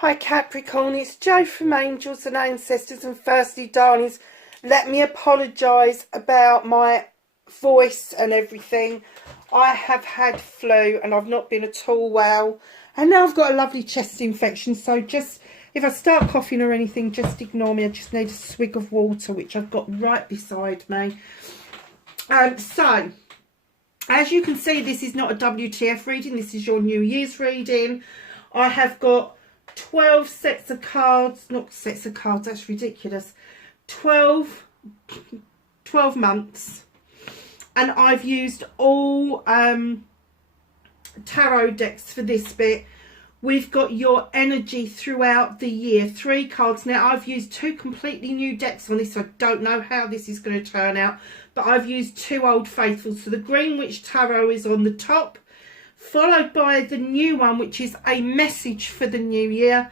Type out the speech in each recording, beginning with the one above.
Hi Capricorn, it's Jo from Angels and Ancestors, and firstly darlings, let me apologise about my voice and everything. I have had flu and I've not been at all well, and now I've got a lovely chest infection, so just if I start coughing or anything, just ignore me. I just need a swig of water, which I've got right beside me. So as you can see, this is not a WTF reading, this is your New Year's reading. I have got 12 sets of cards, not sets of cards, that's ridiculous, 12 months, and I've used all tarot decks for this bit. We've got your energy throughout the year, 3 cards. Now I've used 2 completely new decks on this, so I don't know how this is going to turn out, but I've used 2 Old Faithfuls. So the Green Witch Tarot is on the top, followed by the new one, which is a message for the new year,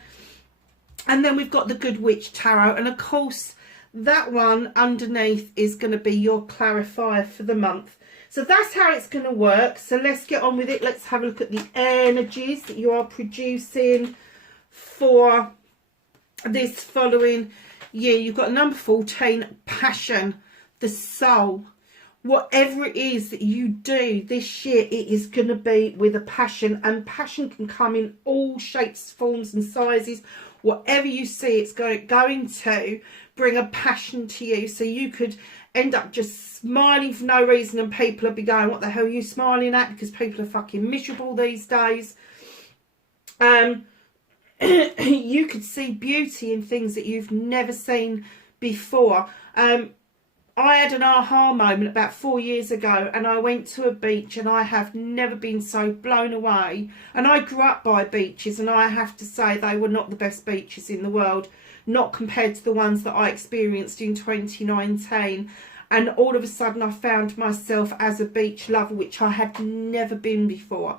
and then we've got the Good Witch Tarot, and of course that one underneath is going to be your clarifier for the month. So that's how it's going to work. So let's get on with it. Let's have a look at the energies that you are producing for this following year. You've got number 14, passion, the soul. Whatever it is that you do this year, it is going to be with a passion, and passion can come in all shapes, forms and sizes. Whatever you see, it's going to bring a passion to you. So you could end up just smiling for no reason, and people will be going, what the hell are you smiling at? Because people are fucking miserable these days. You could see beauty in things that you've never seen before. I had an aha moment about 4 years ago, and I went to a beach, and I have never been so blown away. And I grew up by beaches, and I have to say they were not the best beaches in the world, not compared to the ones that I experienced in 2019. And all of a sudden I found myself as a beach lover, which I had never been before.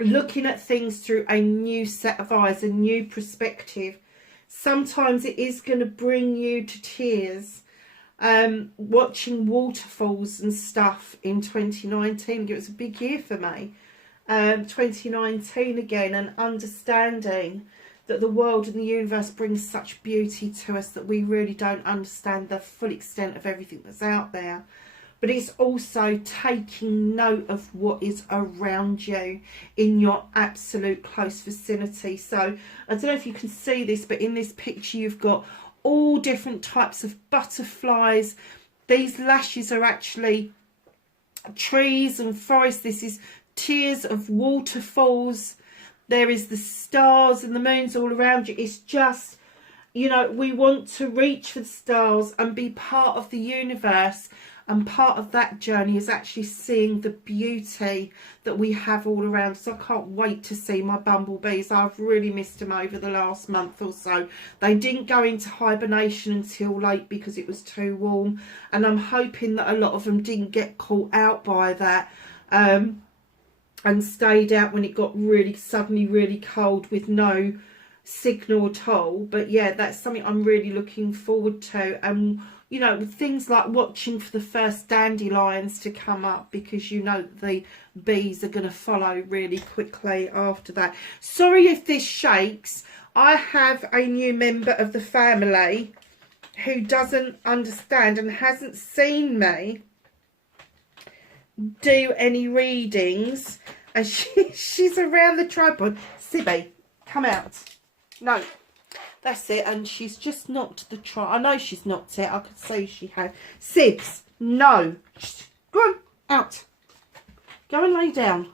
Looking at things through a new set of eyes, a new perspective. Sometimes it is going to bring you to tears. Watching waterfalls and stuff in 2019, it was a big year for me. 2019 again, and understanding that the world and the universe brings such beauty to us that we really don't understand the full extent of everything that's out there. But it's also taking note of what is around you in your absolute close vicinity. So I don't know if you can see this, but in this picture you've got all different types of butterflies. These lashes are actually trees and forests. This is tears of waterfalls. There is the stars and the moons all around you. It's just, you know, we want to reach for the stars and be part of the universe. And part of that journey is actually seeing the beauty that we have all around. So I can't wait to see my bumblebees. I've really missed them over the last month or so. They didn't go into hibernation until late because it was too warm. And I'm hoping that a lot of them didn't get caught out by that. And stayed out when it got suddenly really cold with no signal at all. But yeah, that's something I'm really looking forward to. And you know, things like watching for the first dandelions to come up, because you know the bees are going to follow really quickly after that. Sorry if this shakes. I have a new member of the family who doesn't understand and hasn't seen me do any readings, and she's around the tripod. Sibby, come out. No. That's it, and she's just knocked the I know she's knocked it. I could say she had. Sibs, no. Go on, out. Go and lay down.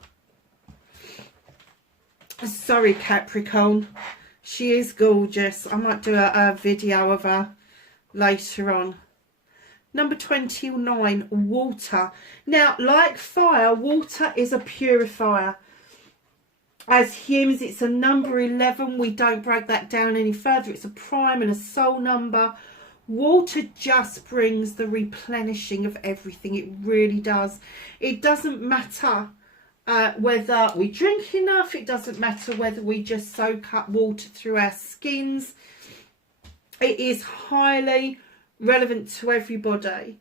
Sorry, Capricorn. She is gorgeous. I might do a video of her later on. Number 29, water. Now, like fire, water is a purifier. As humans, it's a number 11. We don't break that down any further. It's a prime and a soul number. Water just brings the replenishing of everything. It really does. It doesn't matter whether we drink enough. It doesn't matter whether we just soak up water through our skins. It is highly relevant to everybody.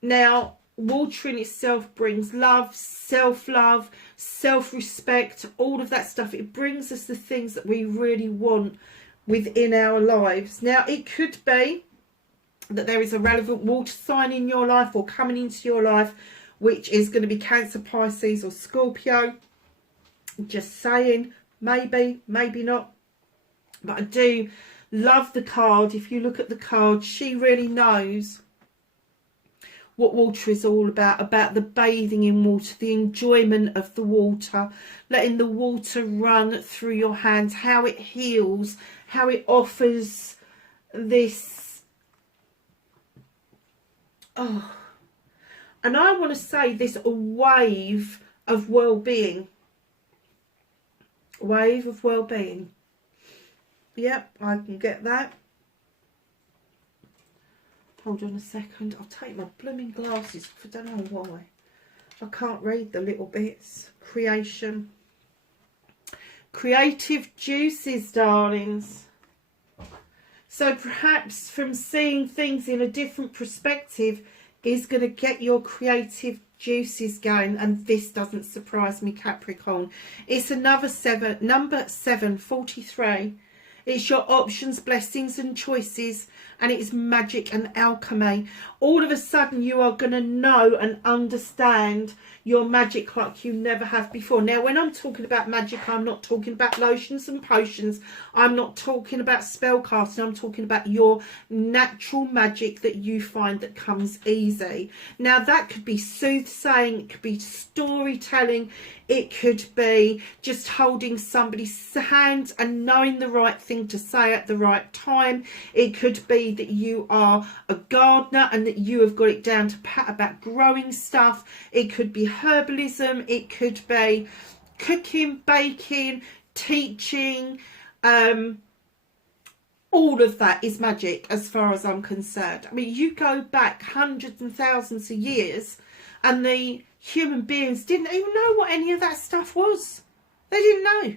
Now, water in itself brings love, self-love, self-respect, all of that stuff. It brings us the things that we really want within our lives. Now, it could be that there is a relevant water sign in your life or coming into your life, which is going to be Cancer, Pisces or Scorpio. Just saying, maybe, maybe not. But I do love the card. If you look at the card, she really knows what water is all about the bathing in water, the enjoyment of the water, letting the water run through your hands, how it heals, how it offers this, and I want to say this, a wave of well-being. Wave of well-being. Yep, I can get that. Hold on a second. I'll take my blooming glasses off. I don't know why. I can't read the little bits. Creation. Creative juices, darlings. So perhaps from seeing things in a different perspective is going to get your creative juices going. And this doesn't surprise me, Capricorn. It's another 7, number 743. It's your options, blessings and choices, and it's magic and alchemy. All of a sudden you are going to know and understand your magic like you never have before. Now, when I'm talking about magic, I'm not talking about lotions and potions. I'm not talking about spell casting. I'm talking about your natural magic that you find that comes easy. Now, that could be soothsaying. It could be storytelling. It could be just holding somebody's hand and knowing the right thing to say at the right time. It could be that you are a gardener and that you have got it down to pat about growing stuff. It could be herbalism. It could be cooking, baking, teaching. All of that is magic as far as I'm concerned. I mean, you go back hundreds and thousands of years and the human beings didn't even know what any of that stuff was. They didn't know.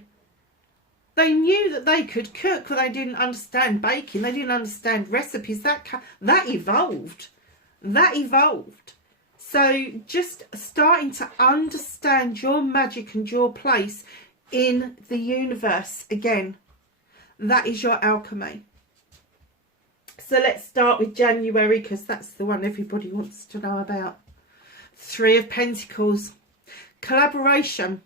They knew that they could cook, but they didn't understand baking. They didn't understand recipes. That evolved. That evolved. So just starting to understand your magic and your place in the universe again. That is your alchemy. So let's start with January, because that's the one everybody wants to know about. 3 of Pentacles. Collaboration.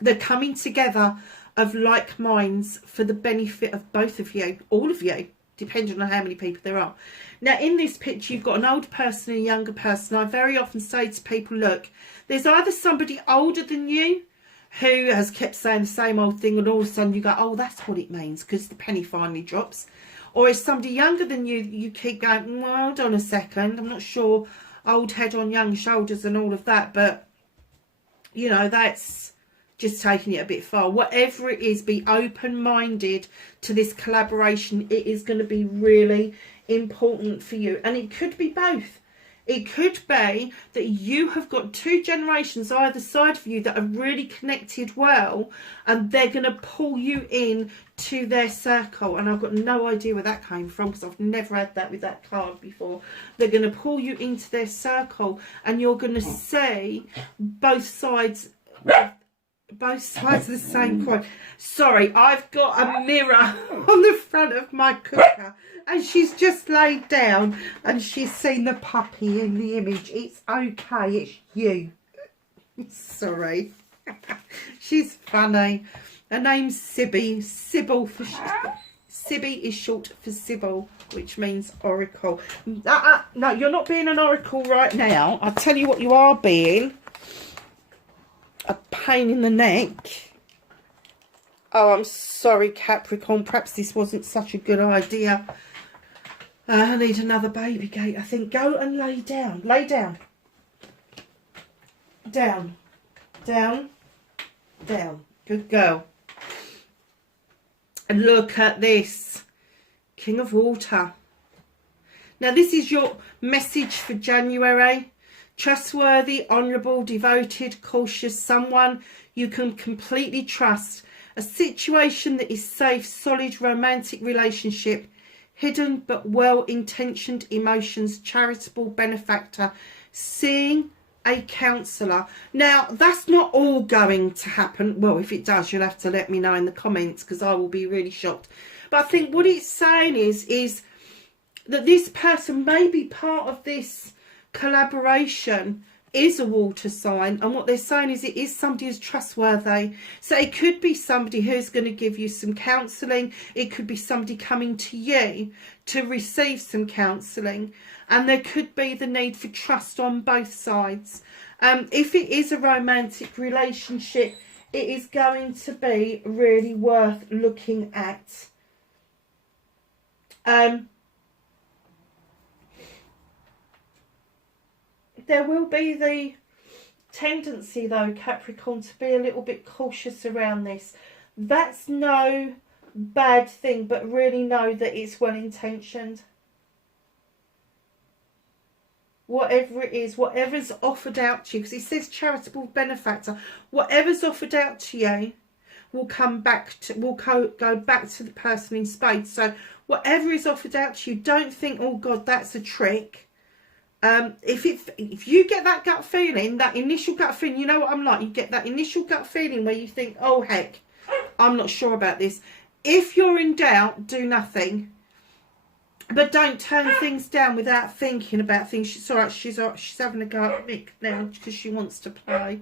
The coming together of like minds for the benefit of both of you, all of you, depending on how many people there are. Now, in this picture, you've got an old person and a younger person. I very often say to people, look, there's either somebody older than you who has kept saying the same old thing, and all of a sudden you go, oh, that's what it means, because the penny finally drops. Or if somebody younger than you, you keep going, well, hold on a second, I'm not sure, old head on young shoulders and all of that, but, you know, that's just taking it a bit far. Whatever it is, be open-minded to this collaboration. It is going to be really important for you. And it could be both. It could be that you have got 2 generations either side of you that are really connected well, and they're going to pull you in to their circle. And I've got no idea where that came from, because I've never had that with that card before. They're going to pull you into their circle, and you're going to see both sides of the same coin. Sorry, I've got a mirror on the front of my cooker, and she's just laid down and she's seen the puppy in the image. It's okay, it's you. Sorry. She's funny. Her name's Sibby. Sybil for Sibby is short for Sybil, which means oracle. No, you're not being an oracle right now. I'll tell you what you are being. A pain in the neck. Oh, I'm sorry, Capricorn. Perhaps this wasn't such a good idea. I need another baby gate, I think. Go and lay down. Lay down. Down. Down. Down. Good girl. And look at this. King of Water. Now, this is your message for January. Trustworthy, honourable, devoted, cautious, someone you can completely trust. A situation that is safe, solid, romantic relationship. Hidden but well-intentioned emotions, charitable benefactor, seeing a counsellor. Now, that's not all going to happen. Well, if it does, you'll have to let me know in the comments, because I will be really shocked. But I think what it's saying is that this person may be part of this collaboration is a water sign, and what they're saying is it is somebody who's trustworthy. So it could be somebody who's going to give you some counselling. It could be somebody coming to you to receive some counselling, and there could be the need for trust on both sides. If it is a romantic relationship, it is going to be really worth looking at. There will be the tendency, though, Capricorn, to be a little bit cautious around this. That's no bad thing, but really know that it's well intentioned. Whatever it is, whatever's offered out to you, because it says charitable benefactor, whatever's offered out to you will come back to, go back to the person in spades. So whatever is offered out to you, don't think, oh God, that's a trick. If you get that gut feeling, that initial gut feeling, you know what I'm like, you get that initial gut feeling where you think, oh heck, I'm not sure about this. If you're in doubt, do nothing. But don't turn things down without thinking about things. She's all right, she's having a go at Mick now because she wants to play.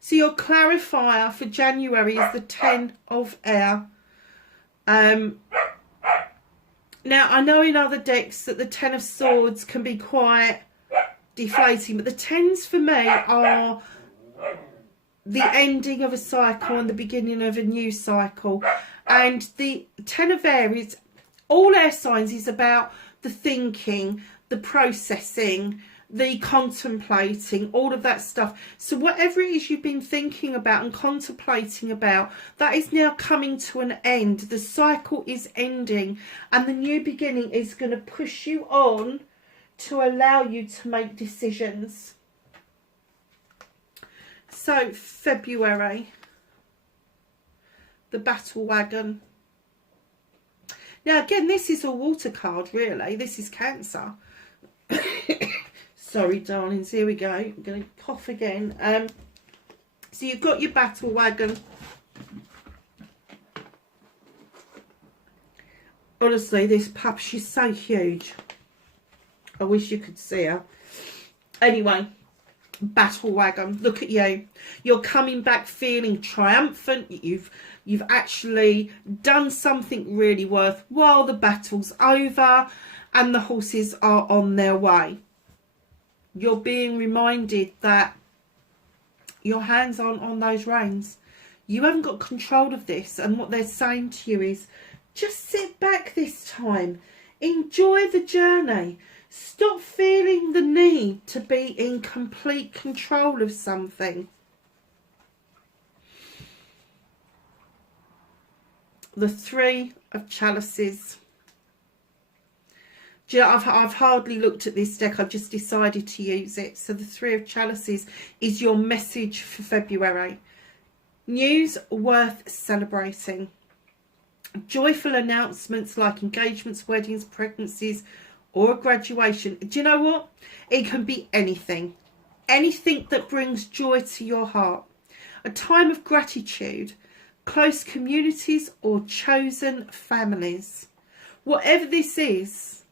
So your clarifier for January is the 10 of Air. Now, I know in other decks that the 10 of Swords can be quite deflating, but the 10s for me are the ending of a cycle and the beginning of a new cycle. And the 10 of Air is, all air signs is about the thinking, the processing, the contemplating, all of that stuff. So whatever it is you've been thinking about and contemplating about, that is now coming to an end. The cycle is ending, and the new beginning is going to push you on to allow you to make decisions. So February, the Battle Wagon. Now again, this is a water card, really. This is Cancer. Sorry, darlings, here we go. I'm going to cough again. So you've got your Battle Wagon. Honestly, this pup, she's so huge. I wish you could see her. Anyway, Battle Wagon, look at you. You're coming back feeling triumphant. You've actually done something really worthwhile. The battle's over and the horses are on their way. You're being reminded that your hands aren't on those reins. You haven't got control of this, and what they're saying to you is just sit back this time. Enjoy the journey. Stop feeling the need to be in complete control of something. The 3 of Chalices. Do you know, I've hardly looked at this deck. I've just decided to use it. So the 3 of Chalices is your message for February. News worth celebrating. Joyful announcements like engagements, weddings, pregnancies, or a graduation. Do you know what? It can be anything. Anything that brings joy to your heart. A time of gratitude. Close communities or chosen families. Whatever this is,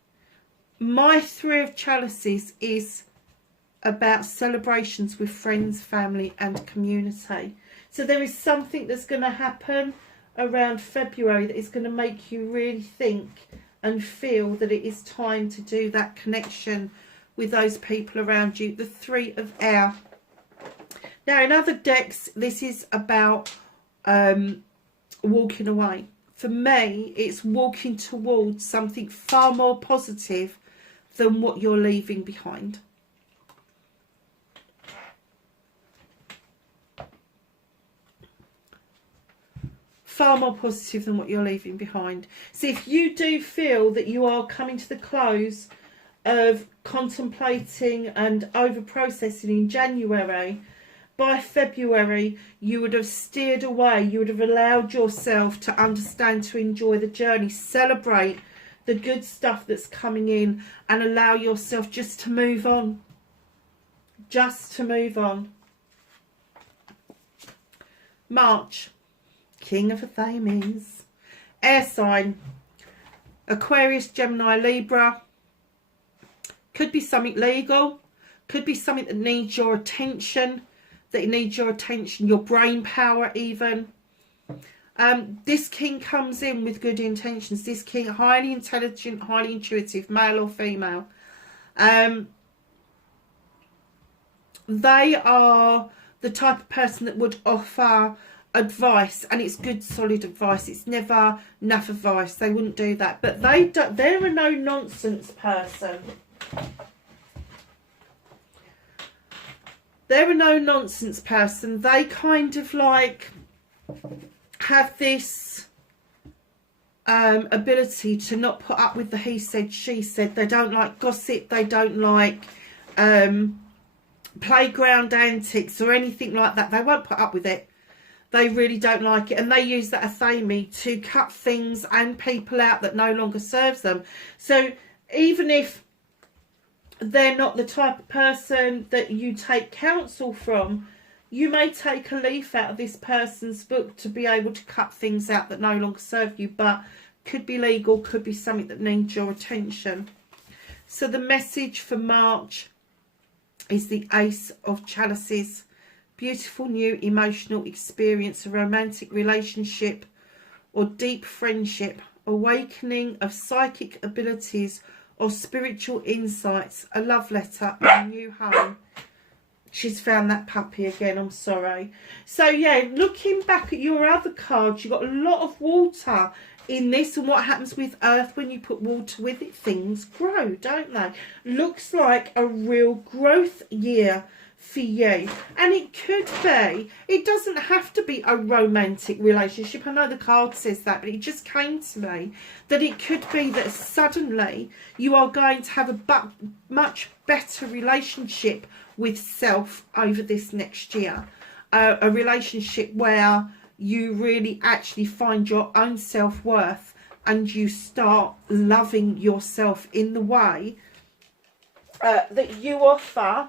my 3 of Chalices is about celebrations with friends, family and community. So there is something that's going to happen around February that is going to make you really think and feel that it is time to do that connection with those people around you. The 3 of Air. Now in other decks, this is about walking away. For me, it's walking towards something far more positive than what you're leaving behind. Far more positive than what you're leaving behind. So if you do feel that you are coming to the close of contemplating and over processing in January, by February you would have steered away. You would have allowed yourself to understand, to enjoy the journey, celebrate the good stuff that's coming in, and allow yourself just to move on. Just to move on. March, King of Thames, air sign, Aquarius, Gemini, Libra. Could be something legal, could be something that needs your attention, your brain power even. This king comes in with good intentions. This king, highly intelligent, highly intuitive, male or female. They are the type of person that would offer advice, and it's good solid advice. It's never enough advice. They wouldn't do that. But they're a no nonsense person. They're a no nonsense person. They kind of like have this ability to not put up with the he said she said. They don't like gossip. They don't like playground antics or anything like that. They won't put up with it. They really don't like it, and they use that athame to cut things and people out that no longer serves them. So even if they're not the type of person that you take counsel from, you may take a leaf out of this person's book to be able to cut things out that no longer serve you, but could be legal, could be something that needs your attention. So the message for March is the Ace of Chalices. Beautiful new emotional experience, a romantic relationship or deep friendship, awakening of psychic abilities or spiritual insights, a love letter, a new home. She's found that puppy again, I'm sorry. So yeah, looking back at your other cards, you've got a lot of water in this, and what happens with earth when you put water with it, things grow, don't they? Looks like a real growth year for you, and it could be, it doesn't have to be a romantic relationship. I know the card says that, but it just came to me that it could be that suddenly you are going to have a much better relationship with self over this next year, a relationship where you really actually find your own self-worth and you start loving yourself in the way that you offer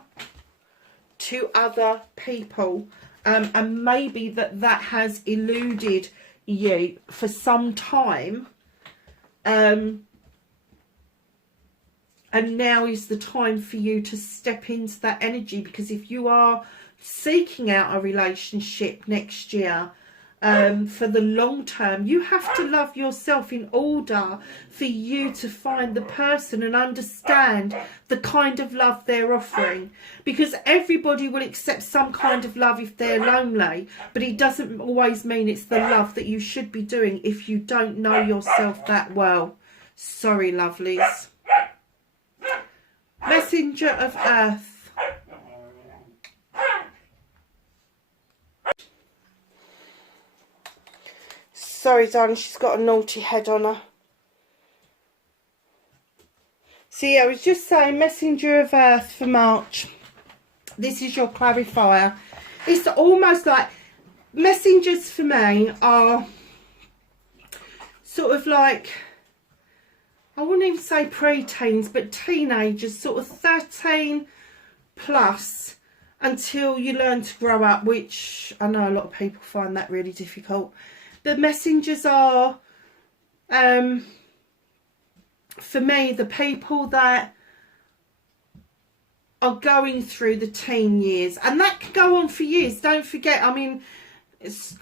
to other people, and maybe that has eluded you for some time, and now is the time for you to step into that energy, because if you are seeking out a relationship next year, for the long term, you have to love yourself in order for you to find the person and understand the kind of love they're offering, because everybody will accept some kind of love if they're lonely, but it doesn't always mean it's the love that you should be doing if you don't know yourself that well. Sorry, lovelies. Messenger of Earth. Sorry, darling, she's got a naughty head on her. See, I was just saying, Messenger of Earth for March. This is your clarifier. It's almost like messengers for me are sort of like, I wouldn't even say pre-teens, but teenagers, sort of 13 plus until you learn to grow up, which I know a lot of people find that really difficult. The messengers are, for me, the people that are going through the teen years. And that can go on for years. Don't forget, I mean,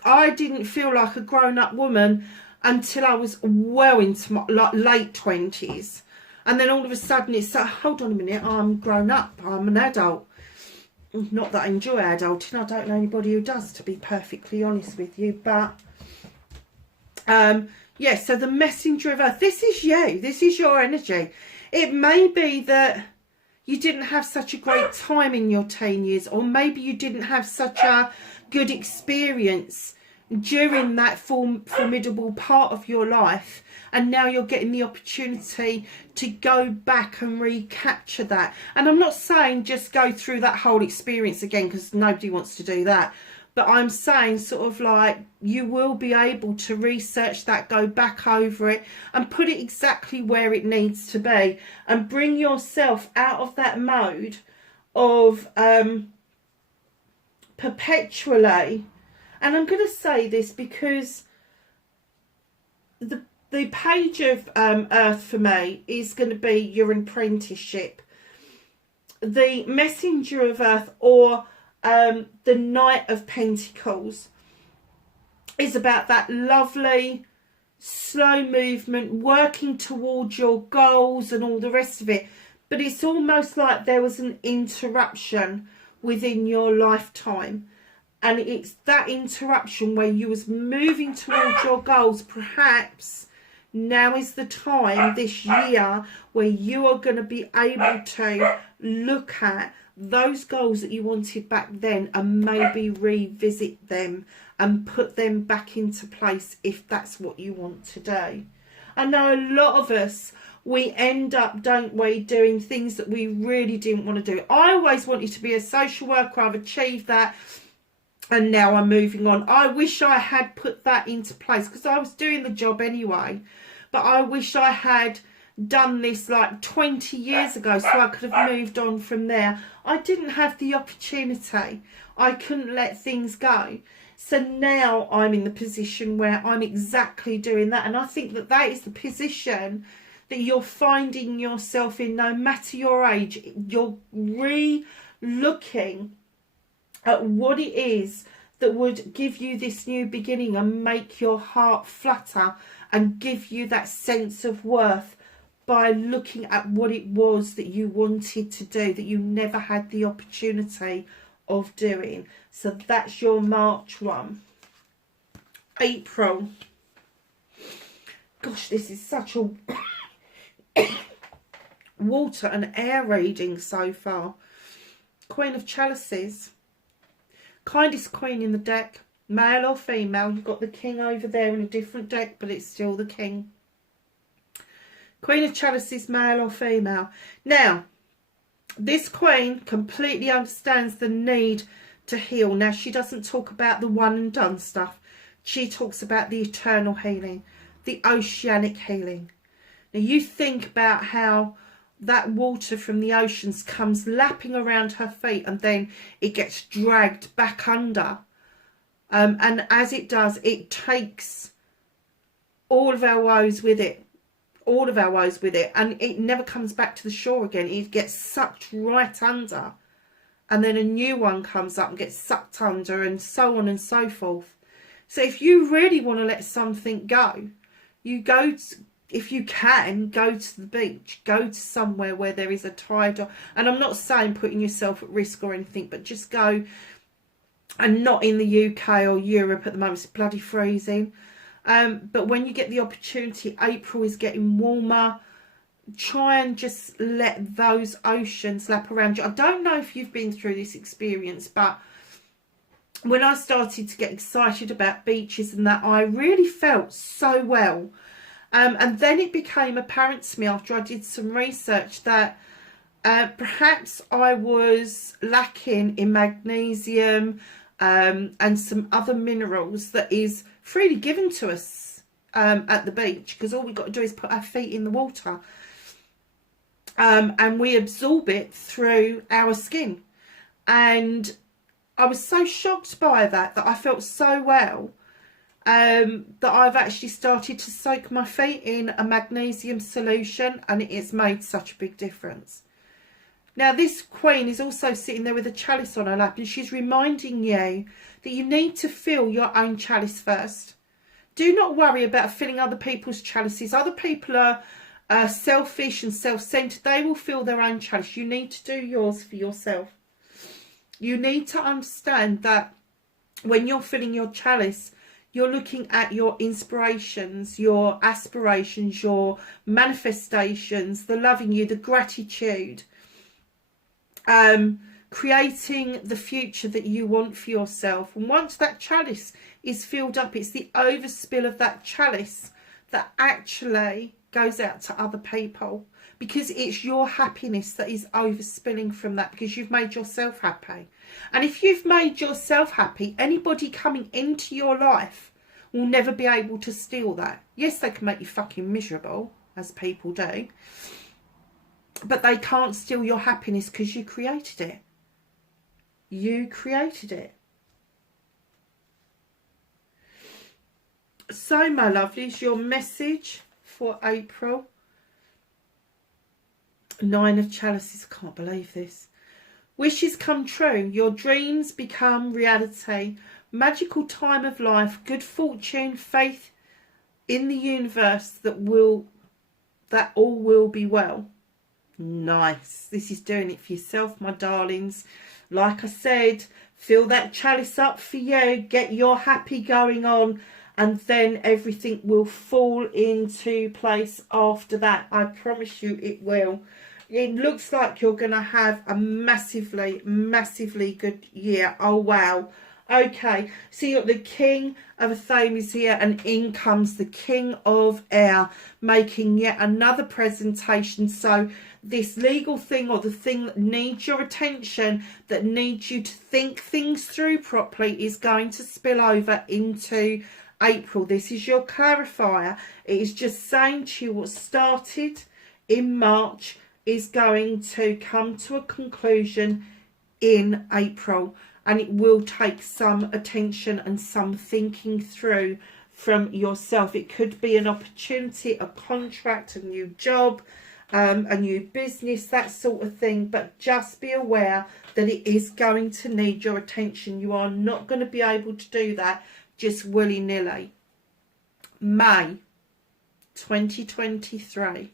I didn't feel like a grown-up woman until I was well into my late 20s. And then all of a sudden it's like, hold on a minute, I'm grown up, I'm an adult. Not that I enjoy adulting, I don't know anybody who does, to be perfectly honest with you, but... yeah, so the Messenger of Earth, this is you, this is your energy. It may be that you didn't have such a great time in your teen years, or maybe you didn't have such a good experience during that formidable part of your life, and now you're getting the opportunity to go back and recapture that. And I'm not saying just go through that whole experience again, because nobody wants to do that, But I'm saying sort of like you will be able to research that, go back over it and put it exactly where it needs to be, and bring yourself out of that mode of perpetually. And I'm going to say this because the page of Earth for me is going to be your apprenticeship. The messenger of Earth, or the Knight of Pentacles, is about that lovely slow movement, working towards your goals and all the rest of it. But it's almost like there was an interruption within your lifetime, and it's that interruption where you was moving towards your goals. Perhaps now is the time this year where you are going to be able to look at those goals that you wanted back then and maybe revisit them and put them back into place if that's what you want to do. I know a lot of us, we end up, don't we, doing things that we really didn't want to do. I always wanted to be a social worker. I've achieved that, and now I'm moving on. I wish I had put that into place because I was doing the job anyway, but I wish I had done this like 20 years ago so I could have moved on from there. I didn't have the opportunity. I couldn't let things go. So now I'm in the position where I'm exactly doing that, and I think that that is the position that you're finding yourself in. No matter your age, you're re-looking at what it is that would give you this new beginning and make your heart flutter and give you that sense of worth by looking at what it was that you wanted to do that you never had the opportunity of doing. So that's your March one. April. Gosh, this is such a water and air reading so far. Queen of Chalices. Kindest queen in the deck. Male or female. You've got the king over there in a different deck, but it's still the king. Queen of Chalices, male or female. Now, this queen completely understands the need to heal. Now, she doesn't talk about the one and done stuff. She talks about the eternal healing, the oceanic healing. Now, you think about how that water from the oceans comes lapping around her feet and then it gets dragged back under. And as it does, it takes all of our woes with it. All of our woes with it, and it never comes back to the shore again. It gets sucked right under, and then a new one comes up and gets sucked under, and so on and so forth. So if you really want to let something go, you go to, if you can, go to the beach, go to somewhere where there is a tide. And I'm not saying putting yourself at risk or anything, but just go, and not in the UK or Europe at the moment. It's bloody freezing. But when you get the opportunity, April is getting warmer. Try and just let those oceans lap around you. I don't know if you've been through this experience, but when I started to get excited about beaches and that, I really felt so well. And then it became apparent to me after I did some research that perhaps I was lacking in magnesium and some other minerals that is freely given to us at the beach, because all we've got to do is put our feet in the water, and we absorb it through our skin. And I was so shocked by that I felt so well that I've actually started to soak my feet in a magnesium solution, and it has made such a big difference. Now, this queen is also sitting there with a chalice on her lap, and she's reminding you that you need to fill your own chalice first. Do not worry about filling other people's chalices. Other people are selfish and self-centered. They will fill their own chalice. You need to do yours for yourself. You need to understand that when you're filling your chalice, you're looking at your inspirations, your aspirations, your manifestations, the loving you, the gratitude, creating the future that you want for yourself. And once that chalice is filled up, it's the overspill of that chalice that actually goes out to other people. because it's your happiness that is overspilling from that, because you've made yourself happy. And if you've made yourself happy, anybody coming into your life will never be able to steal that. Yes, they can make you fucking miserable, as people do, but they can't steal your happiness because you created it. You created it. So, my lovelies, your message for April. 9 of Chalices. Can't believe this. Wishes come true. Your dreams become reality. Magical time of life. Good fortune. Faith in the universe that all will be well. Nice. This is doing it for yourself, my darlings. Like I said, fill that chalice up for you. Get your happy going on. And then everything will fall into place after that. I promise you it will. It looks like you're going to have a massively, massively good year. Oh, wow. Okay, so you've got the King of Athames here, and in comes the King of Air, making yet another presentation. So this legal thing, or the thing that needs your attention, that needs you to think things through properly, is going to spill over into April. This is your clarifier. It is just saying to you what started in March is going to come to a conclusion in April, and it will take some attention and some thinking through from yourself. It could be an opportunity, a contract, a new job, a new business, that sort of thing, but just be aware that it is going to need your attention. You are not going to be able to do that just willy-nilly. May 2023,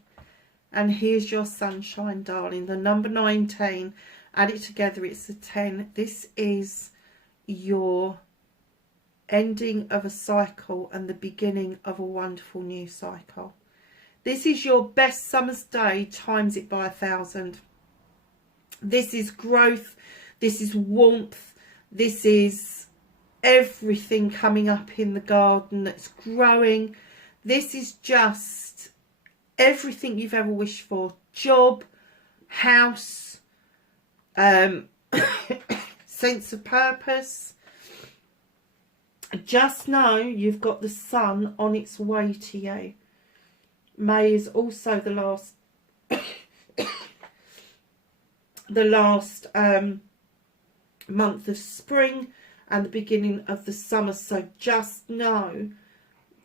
and here's your sunshine, darling. The number 19, add it together, it's a 10. This is your ending of a cycle and the beginning of a wonderful new cycle. This is your best summer's day, times it by 1,000. This is growth, this is warmth, this is everything coming up in the garden that's growing. This is just everything you've ever wished for. Job, house, sense of purpose. Just know you've got the sun on its way to you. May is also the last month of spring and the beginning of the summer. So just know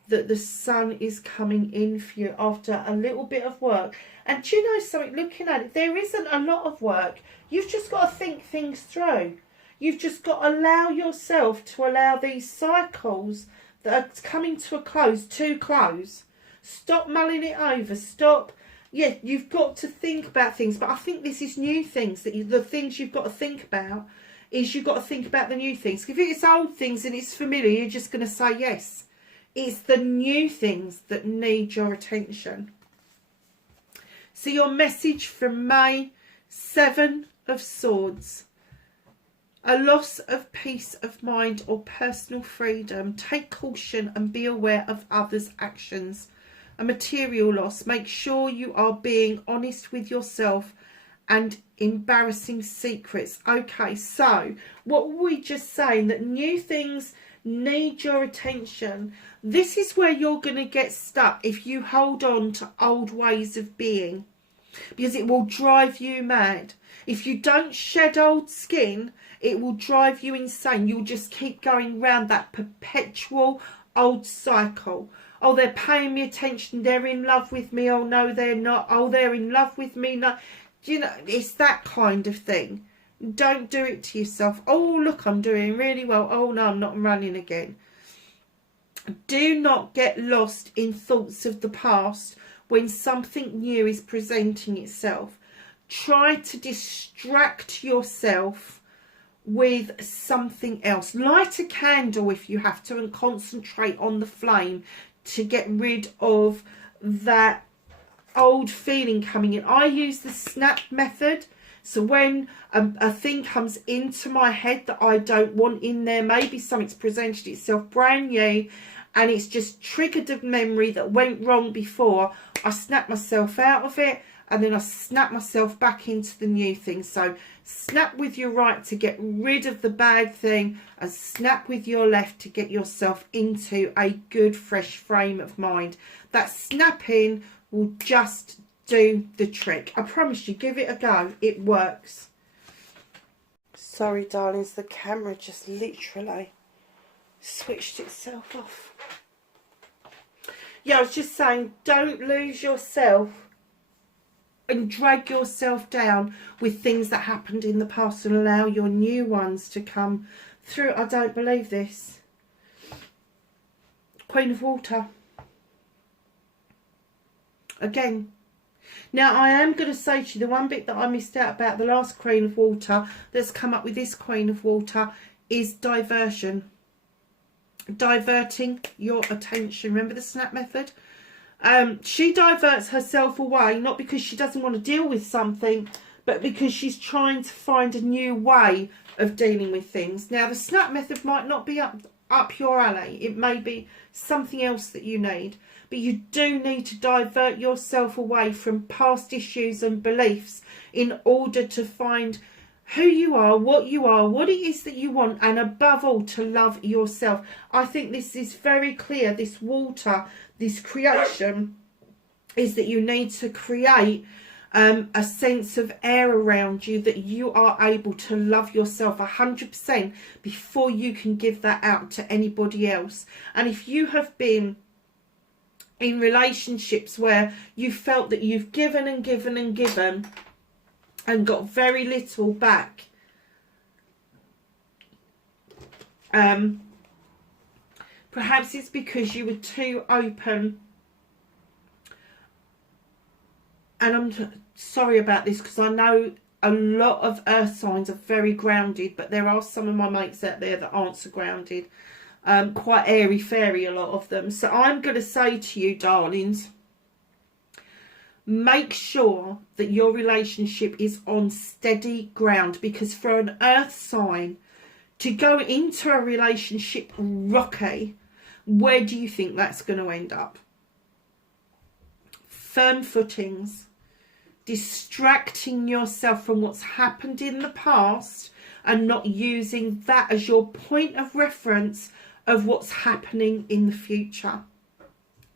that the sun is coming in for you after a little bit of work. And do you know something, looking at it, there isn't a lot of work. You've just got to think things through. You've just got to allow yourself to allow these cycles that are coming to a close to close. Stop mulling it over. Stop. Yeah, you've got to think about things, but I think this is new things. The things you've got to think about is you've got to think about the new things. If it's old things and it's familiar, you're just going to say yes. It's the new things that need your attention. So your message from May, 7 of Swords. A loss of peace of mind or personal freedom. Take caution and be aware of others' actions. A material loss. Make sure you are being honest with yourself, and embarrassing secrets. Okay, so what were we just saying? That new things need your attention. This is where you're going to get stuck if you hold on to old ways of being, because it will drive you mad. If you don't shed old skin, it will drive you insane. You'll just keep going round that perpetual old cycle. Oh, they're paying me attention, they're in love with me. Oh no, they're not. Oh, they're in love with me. No, you know, it's that kind of thing. Don't do it to yourself. Oh, look, I'm doing really well. Oh no, I'm not running again. Do not get lost in thoughts of the past when something new is presenting itself. Try to distract yourself with something else. Light a candle if you have to and concentrate on the flame to get rid of that old feeling coming in. I use the snap method. So when a thing comes into my head that I don't want in there, maybe something's presented itself brand new and it's just triggered a memory that went wrong before, I snap myself out of it, and then I snap myself back into the new thing. So snap with your right to get rid of the bad thing, and snap with your left to get yourself into a good fresh frame of mind. That snapping will just do the trick. I promise you, give it a go. It works. Sorry, darlings, the camera just literally switched itself off. Yeah, I was just saying, don't lose yourself and drag yourself down with things that happened in the past, and allow your new ones to come through. I don't believe this. Queen of Water. Again. Now, I am going to say to you, the one bit that I missed out about the last Queen of Water that's come up with this Queen of Water is diversion. Diverting your attention. Remember the snap method? She diverts herself away, not because she doesn't want to deal with something, but because she's trying to find a new way of dealing with things. Now, the snap method might not be up your alley. It may be something else that you need. But you do need to divert yourself away from past issues and beliefs in order to find who you are, what it is that you want, and above all, to love yourself. I think this is very clear. This water, this creation, is that you need to create a sense of air around you, that you are able to love yourself 100% before you can give that out to anybody else. And if you have been in relationships where you felt that you've given and given and given and got very little back, perhaps it's because you were too open. And I'm sorry about this, because I know a lot of earth signs are very grounded, but there are some of my mates out there that aren't so grounded. Quite airy-fairy, a lot of them. So I'm going to say to you, darlings, make sure that your relationship is on steady ground, because for an earth sign to go into a relationship rocky, where do you think that's going to end up? Firm footings, distracting yourself from what's happened in the past and not using that as your point of reference of what's happening in the future.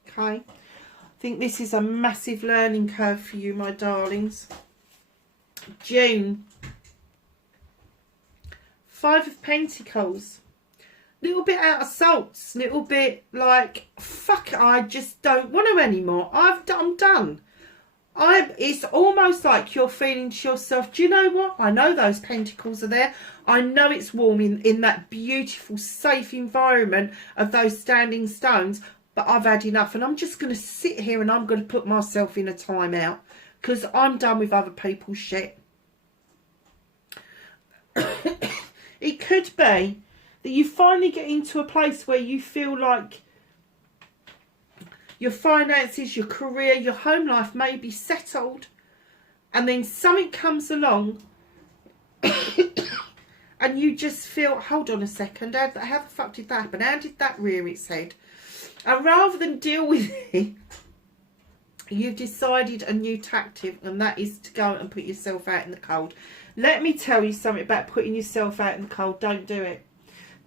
Okay, I think this is a massive learning curve for you, my darlings. June, Five of Pentacles. Little bit out of sorts, little bit like, fuck it, I just don't want to anymore. I'm done. It's almost like you're feeling to yourself, do you know what? I know those pentacles are there. I know it's warm in that beautiful, safe environment of those standing stones, but I've had enough, and I'm just going to sit here and I'm going to put myself in a timeout, because I'm done with other people's shit. It could be that you finally get into a place where you feel like your finances, your career, your home life may be settled, and then something comes along and you just feel, hold on a second, how the fuck did that happen? How did that rear its head? And rather than deal with it, you've decided a new tactic, and that is to go and put yourself out in the cold. Let me tell you something about putting yourself out in the cold. Don't do it.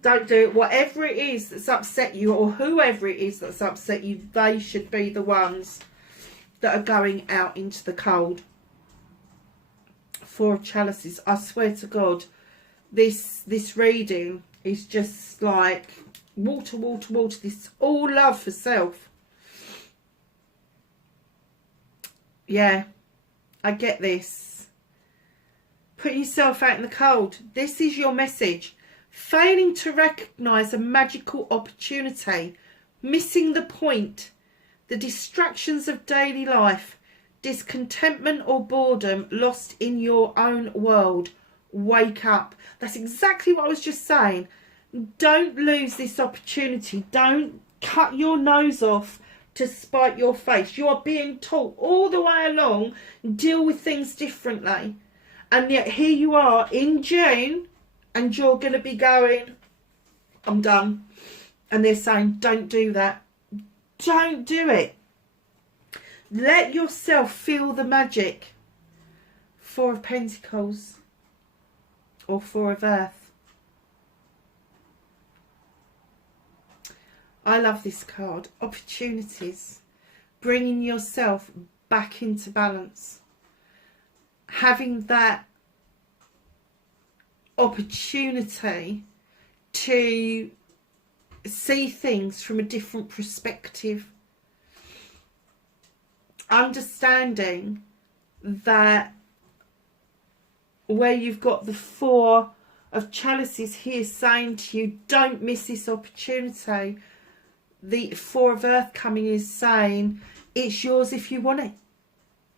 Don't do it. Whatever it is that's upset you, or whoever it is that's upset you, they should be the ones that are going out into the cold. Four of Chalices. I swear to God, this reading is just like water, water, water. This is all love for self. Yeah, I get this. Put yourself out in the cold. This is your message. Failing to recognise a magical opportunity, missing the point, the distractions of daily life, discontentment or boredom, lost in your own world. Wake up. That's exactly what I was just saying. Don't lose this opportunity. Don't cut your nose off to spite your face. You are being taught all the way along, deal with things differently. And yet here you are in June, and you're going to be going, I'm done. And they're saying, don't do that. Don't do it. Let yourself feel the magic. Four of Pentacles or Four of Earth. I love this card. Opportunities. Bringing yourself back into balance. Having that opportunity to see things from a different perspective. Understanding that where you've got the Four of Chalices here saying to you, don't miss this opportunity. The Four of Earth coming is saying, it's yours if you want it.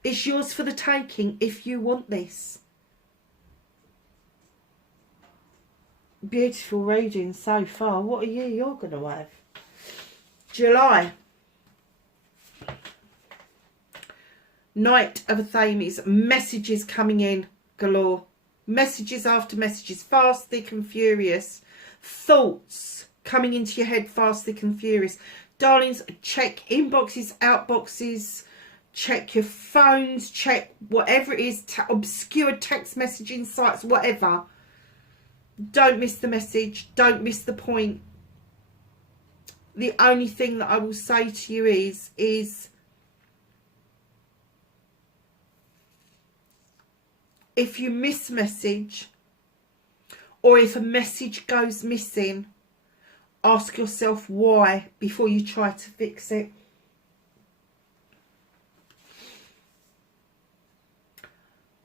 It's yours for the taking if you want this. Beautiful reading so far. What are you're going to have? July. Knight of Athames. Messages coming in galore. Messages after messages. Fast, thick and furious. Thoughts coming into your head fast, thick and furious. Darlings, check inboxes, outboxes. Check your phones. Check whatever it is. Obscure text messaging sites. Whatever. Don't miss the message. Don't miss the point. The only thing that I will say to you is if you miss a message or if a message goes missing, ask yourself why before you try to fix it.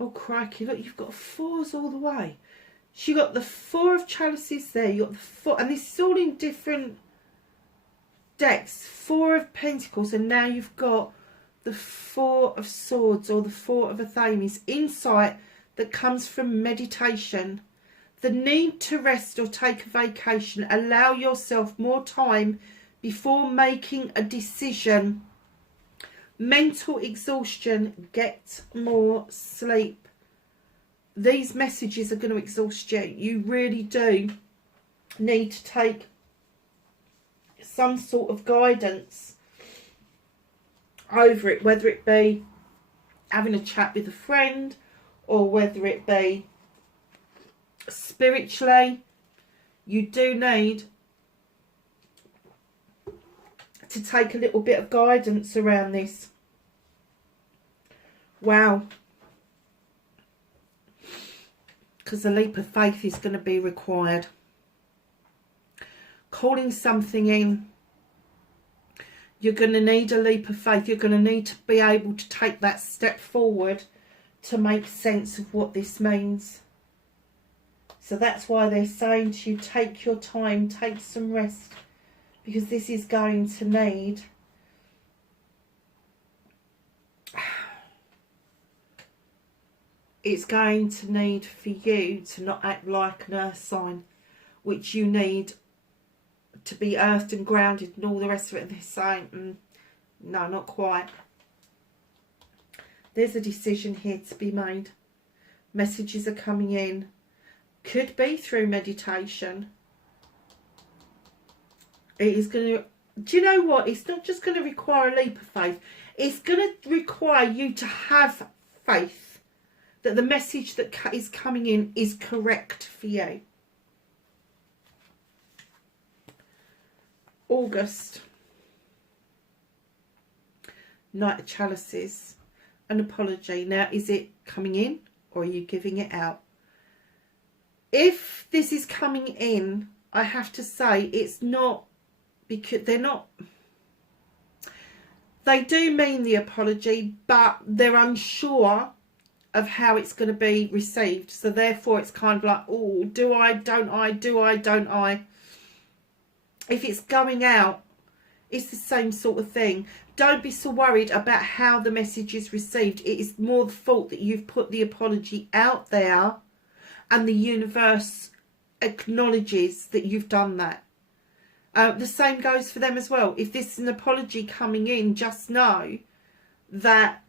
Oh, crikey. Look, you've got fours all the way. So you got the Four of Chalices there. You got the Four, and this is all in different decks. Four of Pentacles, and now you've got the Four of Swords or the Four of Athames. Insight that comes from meditation. The need to rest or take a vacation. Allow yourself more time before making a decision. Mental exhaustion. Get more sleep. These messages are going to exhaust you. You really do need to take some sort of guidance over it, whether it be having a chat with a friend or whether it be spiritually. You do need to take a little bit of guidance around this. Wow. Because a leap of faith is going to be required. Calling something in. You're going to need a leap of faith. You're going to need to be able to take that step forward to make sense of what this means. So that's why they're saying to you, take your time, take some rest. Because this is going to need it's going to need for you to not act like an earth sign, which you need to be earthed and grounded and all the rest of it. And they're saying, no, not quite. There's a decision here to be made. Messages are coming in. Could be through meditation. It is going to, do you know what? It's not just going to require a leap of faith. It's going to require you to have faith that the message that is coming in is correct for you. August. Knight of Chalices. An apology. Now, is it coming in or are you giving it out? If this is coming in, I have to say it's not, because they're not, they do mean the apology, but they're unsure of how it's going to be received. So therefore it's kind of like, oh, do I, don't I, do I, don't I? If it's going out, it's the same sort of thing. Don't be so worried about how the message is received. It is more the fault that you've put the apology out there and the universe acknowledges that you've done that. The same goes for them as well. If this is an apology coming in, just know that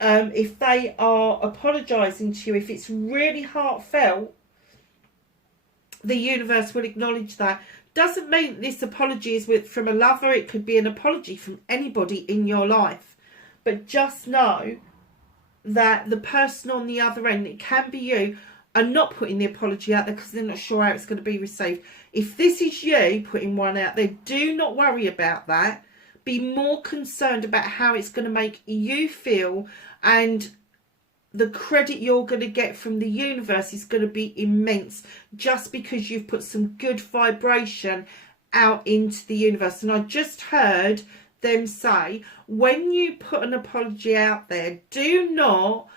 if they are apologising to you, if it's really heartfelt, the universe will acknowledge that. Doesn't mean this apology is from a lover. It could be an apology from anybody in your life. But just know that the person on the other end, it can be you, are not putting the apology out there because they're not sure how it's going to be received. If this is you putting one out there, do not worry about that. Be more concerned about how it's going to make you feel, and the credit you're going to get from the universe is going to be immense just because you've put some good vibration out into the universe. And I just heard them say, when you put an apology out there, do not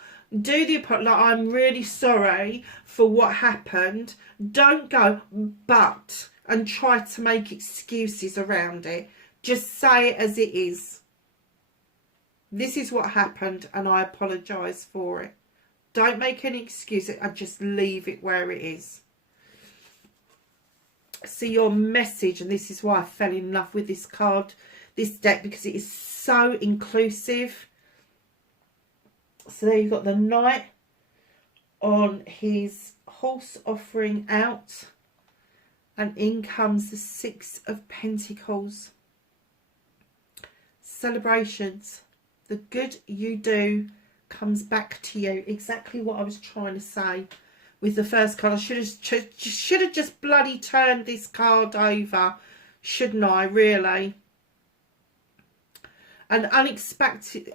do the apology like, I'm really sorry for what happened. Don't go but and try to make excuses around it. Just say it as it is. This is what happened and I apologise for it. Don't make any excuses. I just leave it where it is. See your message, and this is why I fell in love with this card, this deck, because it is so inclusive. So there you've got the Knight on his horse offering out, and in comes the Six of Pentacles. Celebrations. The good you do comes back to you. Exactly what I was trying to say with the first card. I should have just bloody turned this card over, shouldn't I, really? An unexpected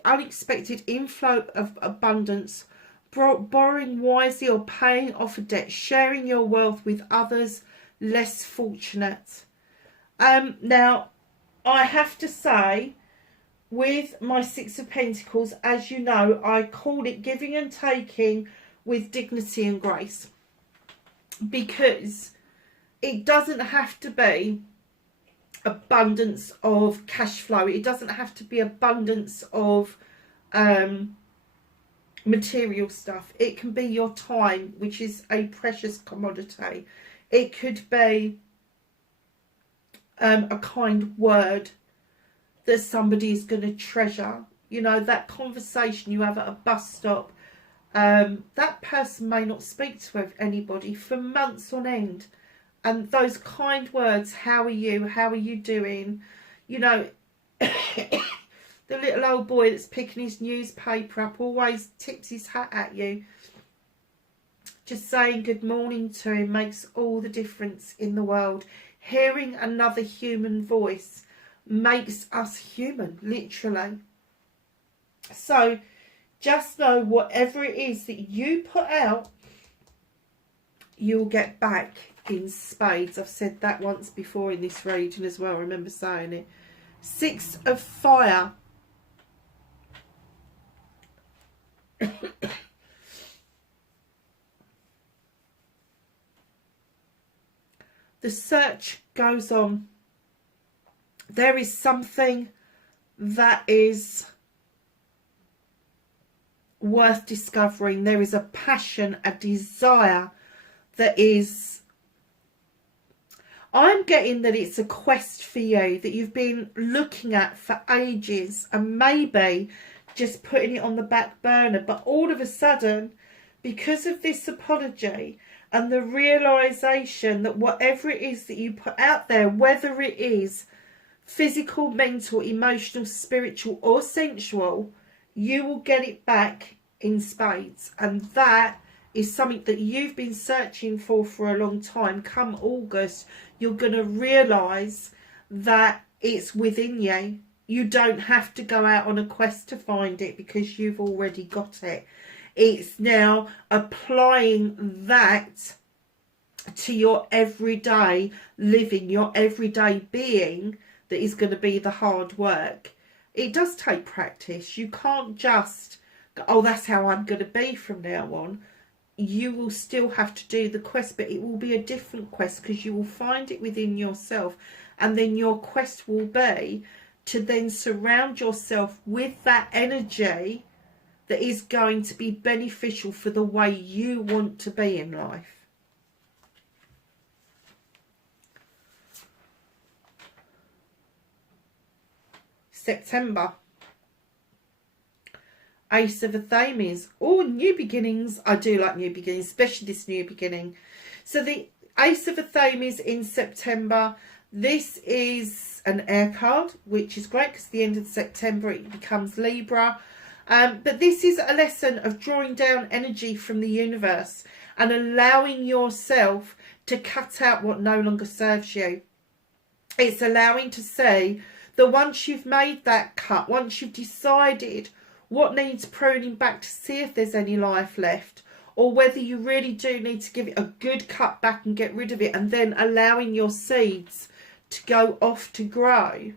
inflow of abundance, borrowing wisely or paying off a debt, sharing your wealth with others less fortunate. Now, I have to say, with my Six of Pentacles, as you know, I called it giving and taking with dignity and grace, because it doesn't have to be abundance of cash flow. It doesn't have to be abundance of material stuff. It can be your time, which is a precious commodity. It could be a kind word that somebody is going to treasure. You know, that conversation you have at a bus stop. That person may not speak to anybody for months on end. And those kind words, how are you? How are you doing? You know, the little old boy that's picking his newspaper up always tips his hat at you. Just saying good morning to him makes all the difference in the world. Hearing another human voice makes us human, literally. So just know whatever it is that you put out, you'll get back in spades. I've said that once before in this reading as well. I remember saying it. Six of Fire. The search goes on. There is something that is worth discovering. There is a passion, a desire that is... I'm getting that it's a quest for you that you've been looking at for ages and maybe just putting it on the back burner. But all of a sudden, because of this apology and the realisation that whatever it is that you put out there, whether it is physical, mental, emotional, spiritual or sensual, you will get it back in spades. And that is something that you've been searching for a long time. Come August, you're going to realise that it's within you. You don't have to go out on a quest to find it because you've already got it. It's now applying that to your everyday living, your everyday being, that is going to be the hard work. It does take practice. You can't just go, oh, that's how I'm going to be from now on. You will still have to do the quest, but it will be a different quest because you will find it within yourself. And then your quest will be to then surround yourself with that energy that is going to be beneficial for the way you want to be in life. September. Ace of Athames. Oh, new beginnings. I do like new beginnings, especially this new beginning. So the Ace of Athames in September, This is an air card, which is great because at the end of September it becomes Libra. But this is a lesson of drawing down energy from the universe and allowing yourself to cut out what no longer serves you. It's allowing to see that once you've made that cut, once you've decided what needs pruning back to see if there's any life left, or whether you really do need to give it a good cut back and get rid of it, and then allowing your seeds to go off to grow.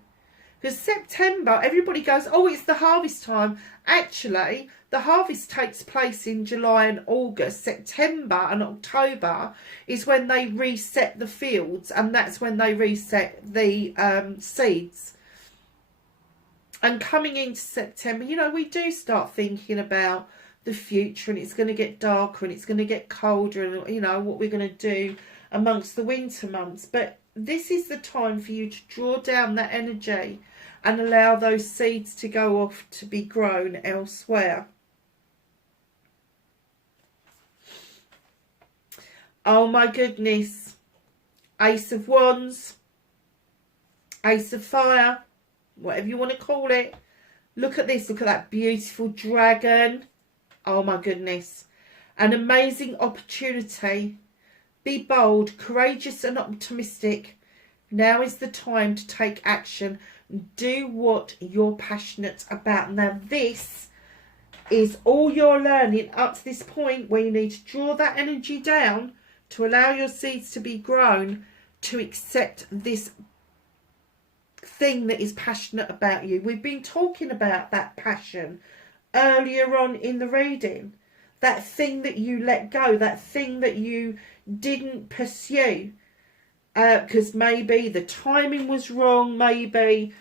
Because September, everybody goes, oh, it's the harvest time. Actually, the harvest takes place in July and August. September and October is when they reset the fields, and that's when they reset the seeds. And coming into September, you know, we do start thinking about the future, and it's going to get darker and it's going to get colder, and, you know, what we're going to do amongst the winter months. But this is the time for you to draw down that energy and allow those seeds to go off to be grown elsewhere. Oh my goodness. Ace of Wands, Ace of Fire, whatever you want to call it. Look at this. Look at that beautiful dragon. Oh my goodness. An amazing opportunity. Be bold, courageous and optimistic. Now is the time to take action. Do what you're passionate about. Now this is all you're learning up to this point, where you need to draw that energy down to allow your seeds to be grown, to accept this thing that is passionate about you. We've been talking about that passion earlier on in the reading. That thing that you let go, that thing that you didn't pursue. Because maybe the timing was wrong, maybe,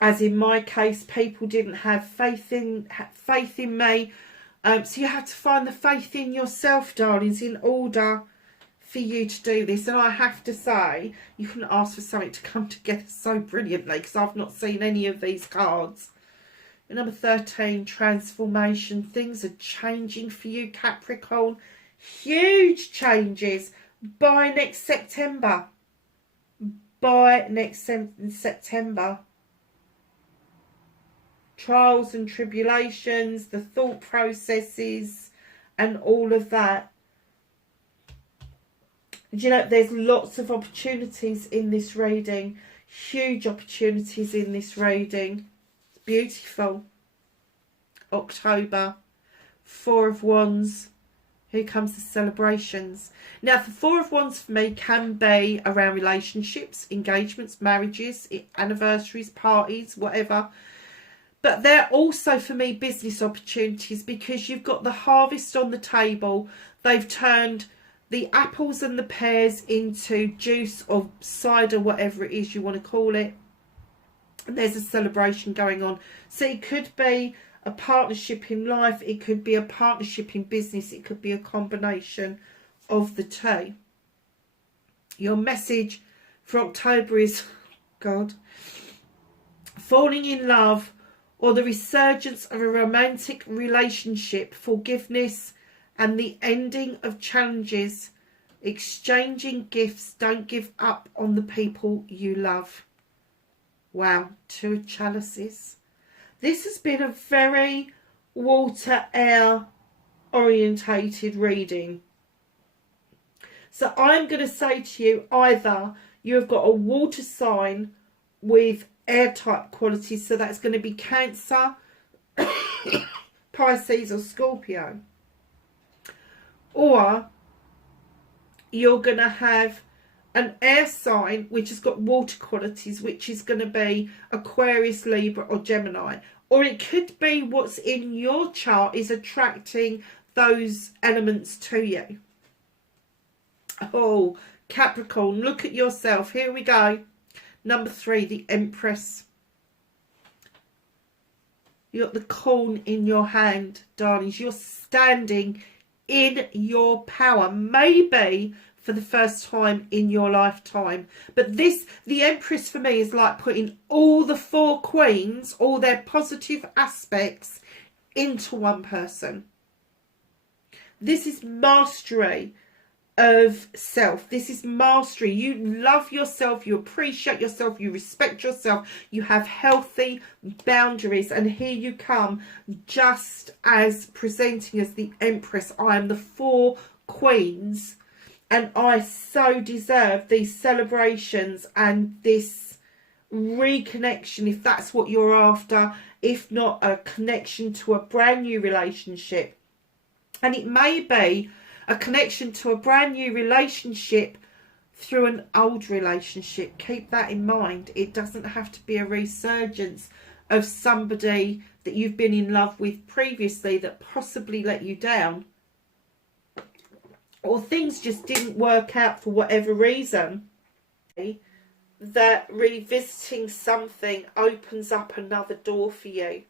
as in my case, people didn't have faith in me. So you have to find the faith in yourself, darlings, in order for you to do this. And I have to say, you couldn't ask for something to come together so brilliantly, because I've not seen any of these cards. And number 13, transformation. Things are changing for you, Capricorn. Huge changes. By next September. By next September. Trials and tribulations, the thought processes, and all of that. Do you know, there's lots of opportunities in this reading. Huge opportunities in this reading. It's beautiful. October. Four of Wands. Here comes the celebrations. Now, the Four of Wands for me can be around relationships, engagements, marriages, anniversaries, parties, whatever. But they're also, for me, business opportunities, because you've got the harvest on the table. They've turned the apples and the pears into juice or cider, whatever it is you want to call it. And there's a celebration going on. So it could be a partnership in life, it could be a partnership in business, it could be a combination of the two. Your message for October is, God, falling in love or the resurgence of a romantic relationship, forgiveness and the ending of challenges, exchanging gifts. Don't give up on the people you love. Wow, Two of Chalices. This has been a very water, air orientated reading. So I'm going to say to you, either you have got a water sign with air type qualities, so that's going to be Cancer, Pisces or Scorpio, or you're going to have an air sign which has got water qualities, which is going to be Aquarius, Libra or Gemini. Or it could be what's in your chart is attracting those elements to you. Oh, Capricorn, look at yourself. Here we go. Number 3, the Empress. You got the corn in your hand, darlings. You're standing in your power. Maybe for the first time in your lifetime. But this, the Empress for me, is like putting all the 4 queens, all their positive aspects into one person. This is mastery. of self. This is mastery. You love yourself, you appreciate yourself, you respect yourself, you have healthy boundaries. And here you come, just as presenting as the Empress. I am the 4 queens, and I so deserve these celebrations and this reconnection, if that's what you're after, if not a connection to a brand new relationship. And it may be a connection to a brand new relationship through an old relationship. Keep that in mind. It doesn't have to be a resurgence of somebody that you've been in love with previously that possibly let you down, or things just didn't work out for whatever reason. That revisiting something opens up another door for you,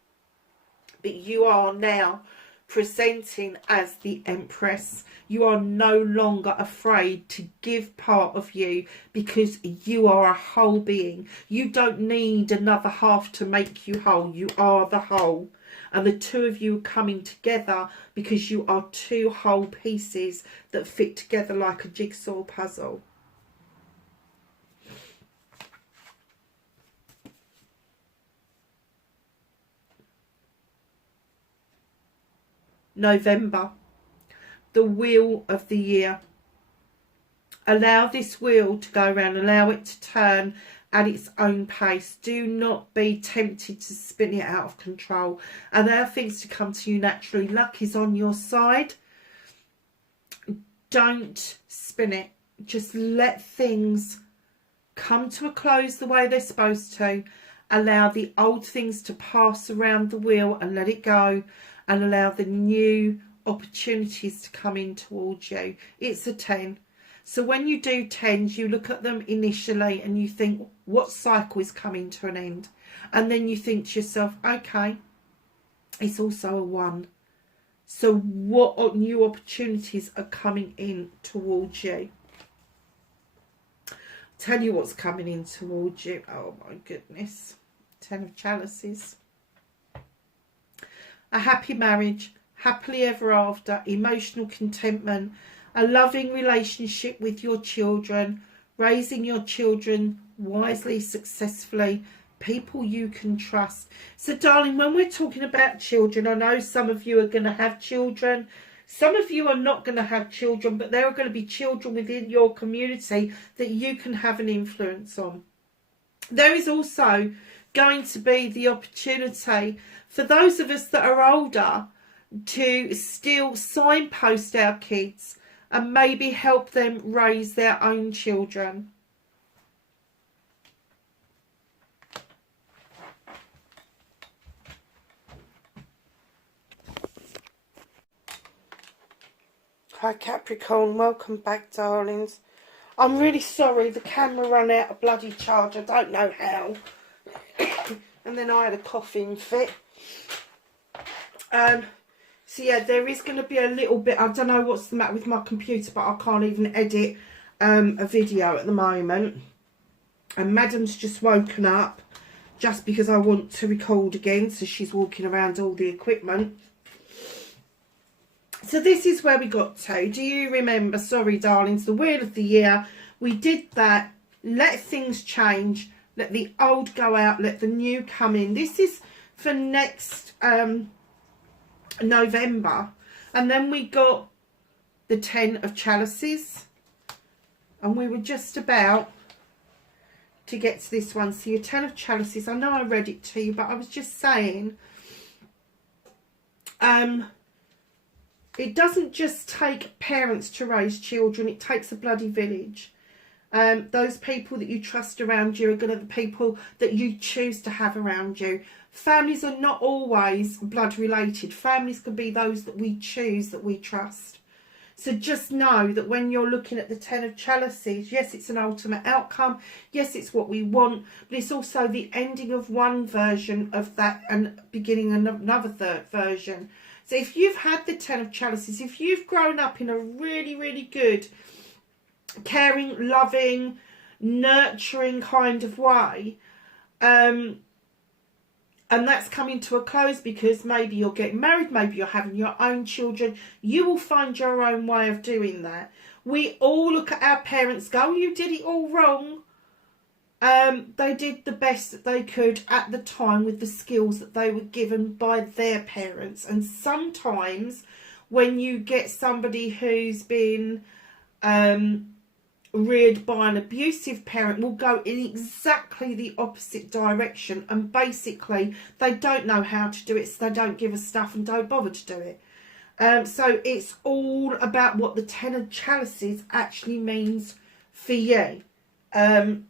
but you are now presenting as the Empress. You are no longer afraid to give part of you, because you are a whole being. You don't need another half to make you whole. You are the whole, and the 2 of you are coming together because you are 2 whole pieces that fit together like a jigsaw puzzle. November, the wheel of the year. Allow this wheel to go around, allow it to turn at its own pace. Do not be tempted to spin it out of control. Allow things to come to you naturally. Luck is on your side. Don't spin it. Just let things come to a close the way they're supposed to. Allow the old things to pass around the wheel and let it go, and allow the new opportunities to come in towards you. It's a 10. So when you do 10s, you look at them initially and you think, what cycle is coming to an end? And then you think to yourself, okay, it's also a 1. So what new opportunities are coming in towards you? Tell you what's coming in towards you. Oh my goodness. 10 of Chalices. A happy marriage, happily ever after, emotional contentment, a loving relationship with your children, raising your children wisely, successfully, people you can trust. So darling, when we're talking about children, I know some of you are going to have children. Some of you are not going to have children, but there are going to be children within your community that you can have an influence on. There is also going to be the opportunity for those of us that are older to still signpost our kids and maybe help them raise their own children. Hi Capricorn, welcome back darlings. I'm really sorry the camera ran out of bloody charge, I don't know how. And then I had a coughing fit. So yeah, there is going to be a little bit, I don't know what's the matter with my computer, but I can't even edit a video at the moment. And Madam's just woken up just because I want to record again, so she's walking around all the equipment. So this is where we got to. Do you remember, sorry darlings, the wheel of the year? We did that. Let things change. Let the old go out. Let the new come in. This is for next November. And then we got the 10 of Chalices. And we were just about to get to this one. So your 10 of Chalices. I know I read it to you, but I was just saying... it doesn't just take parents to raise children, it takes a bloody village. Those people that you trust around you are going to be the people that you choose to have around you. Families are not always blood related. Families can be those that we choose, that we trust. So just know that when you're looking at the 10 of Chalices, yes, it's an ultimate outcome. Yes, it's what we want, but it's also the ending of one version of that and beginning another third version. So if you've had the 10 of Chalices, if you've grown up in a really, really good, caring, loving, nurturing kind of way, and that's coming to a close because maybe you're getting married, maybe you're having your own children, you will find your own way of doing that. We all look at our parents, go, you did it all wrong. They did the best that they could at the time with the skills that they were given by their parents. And sometimes when you get somebody who's been reared by an abusive parent, will go in exactly the opposite direction, and basically they don't know how to do it, so they don't give a stuff and don't bother to do it. So it's all about what the Ten of Chalices actually means for you, and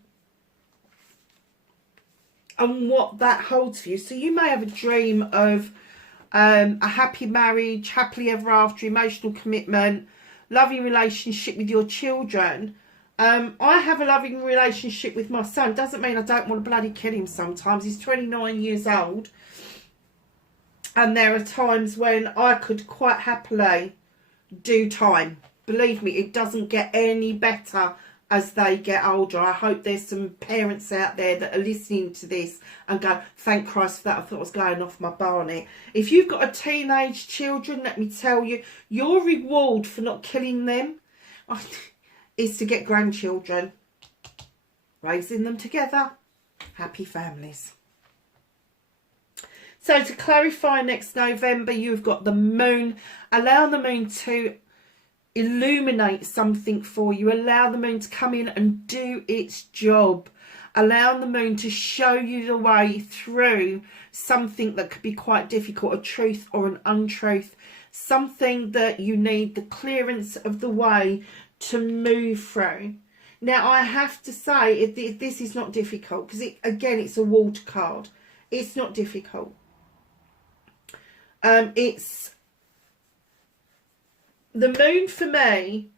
what that holds for you. So you may have a dream of a happy marriage, happily ever after, emotional commitment, loving relationship with your children. I have a loving relationship with my son. Doesn't mean I don't want to bloody kill him sometimes. He's 29 years old. And there are times when I could quite happily do time. Believe me, it doesn't get any better as they get older. I hope there's some parents out there that are listening to this and go, thank Christ for that. I thought I was going off my barnet. If you've got a teenage children, let me tell you, your reward for not killing them is to get grandchildren. Raising them together. Happy families. So to clarify, next November, you've got the moon. Allow the moon to illuminate something for you. Allow the moon to come in and do its job. Allow the moon to show you the way through something that could be quite difficult, a truth or an untruth. Something that you need the clearance of the way to move through. Now, I have to say, this is not difficult, because, again, it's a water card. It's not difficult. It's the moon for me.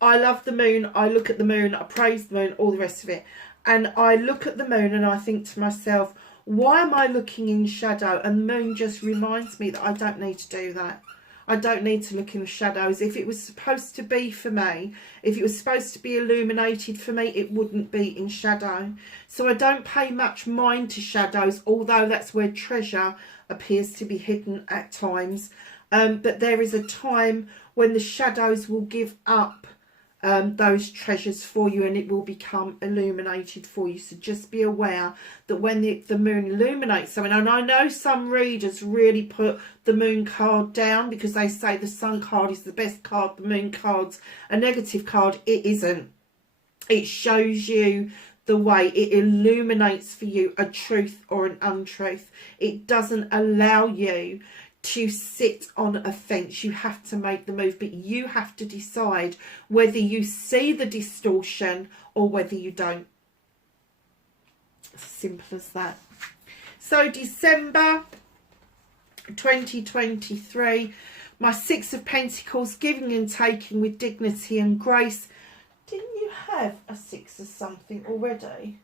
I love the moon. I look at the moon. I praise the moon, all the rest of it. And I look at the moon and I think to myself, why am I looking in shadow? And the moon just reminds me that I don't need to do that. I don't need to look in the shadows. If it was supposed to be for me, if it was supposed to be illuminated for me, it wouldn't be in shadow. So I don't pay much mind to shadows, although that's where treasure appears to be hidden at times. But there is a time when the shadows will give up those treasures for you, and it will become illuminated for you. So just be aware that when the moon illuminates something, and I know some readers really put the moon card down because they say the sun card is the best card, the moon card's a negative card. It isn't. It shows you the way. It illuminates for you a truth or an untruth. It doesn't allow you to sit on a fence. You have to make the move, but you have to decide whether you see the distortion or whether you don't. Simple as that. So December 2023, my Six of Pentacles, giving and taking with dignity and grace. Didn't you have a six of something already?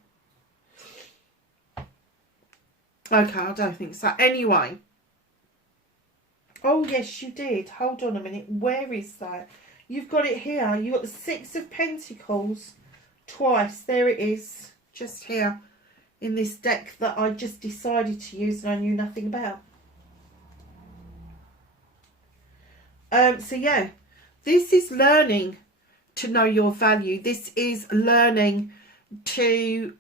Okay, I don't think so. Anyway. Oh, yes, you did. Hold on a minute. Where is that? You've got it here. You've got the Six of Pentacles twice. There it is. Just here in this deck that I just decided to use and I knew nothing about. So, yeah. This is learning to know your value. This is learning to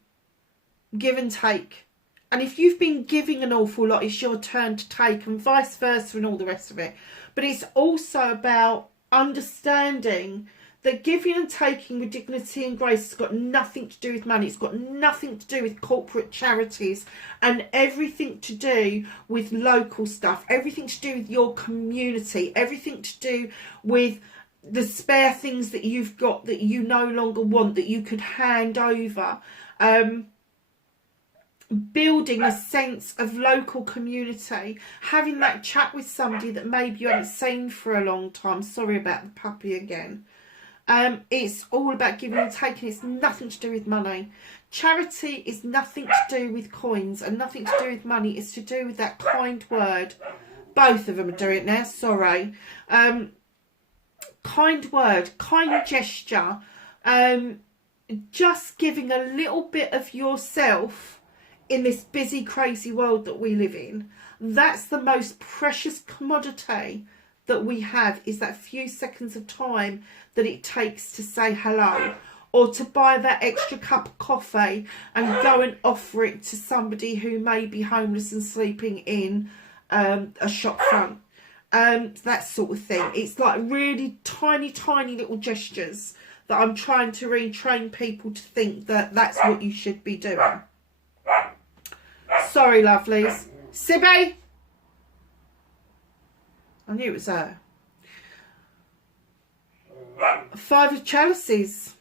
give and take. And if you've been giving an awful lot, it's your turn to take, and vice versa and all the rest of it. But it's also about understanding that giving and taking with dignity and grace has got nothing to do with money. It's got nothing to do with corporate charities, and everything to do with local stuff, everything to do with your community, everything to do with the spare things that you've got that you no longer want, that you could hand over. Building a sense of local community, having that chat with somebody that maybe you haven't seen for a long time. Sorry about the puppy again. It's all about giving and taking. It's nothing to do with money. Charity is nothing to do with coins and nothing to do with money. It's to do with that kind word. Both of them are doing it now, sorry. Kind word, kind gesture, just giving a little bit of yourself in this busy, crazy world that we live in. That's the most precious commodity that we have is that few seconds of time that it takes to say hello, or to buy that extra cup of coffee and go and offer it to somebody who may be homeless and sleeping in a shop front. That sort of thing. It's like really tiny little gestures that I'm trying to retrain people to think that that's what you should be doing. Sorry, lovelies. Sibby! I knew it was her. 5 of Chalices.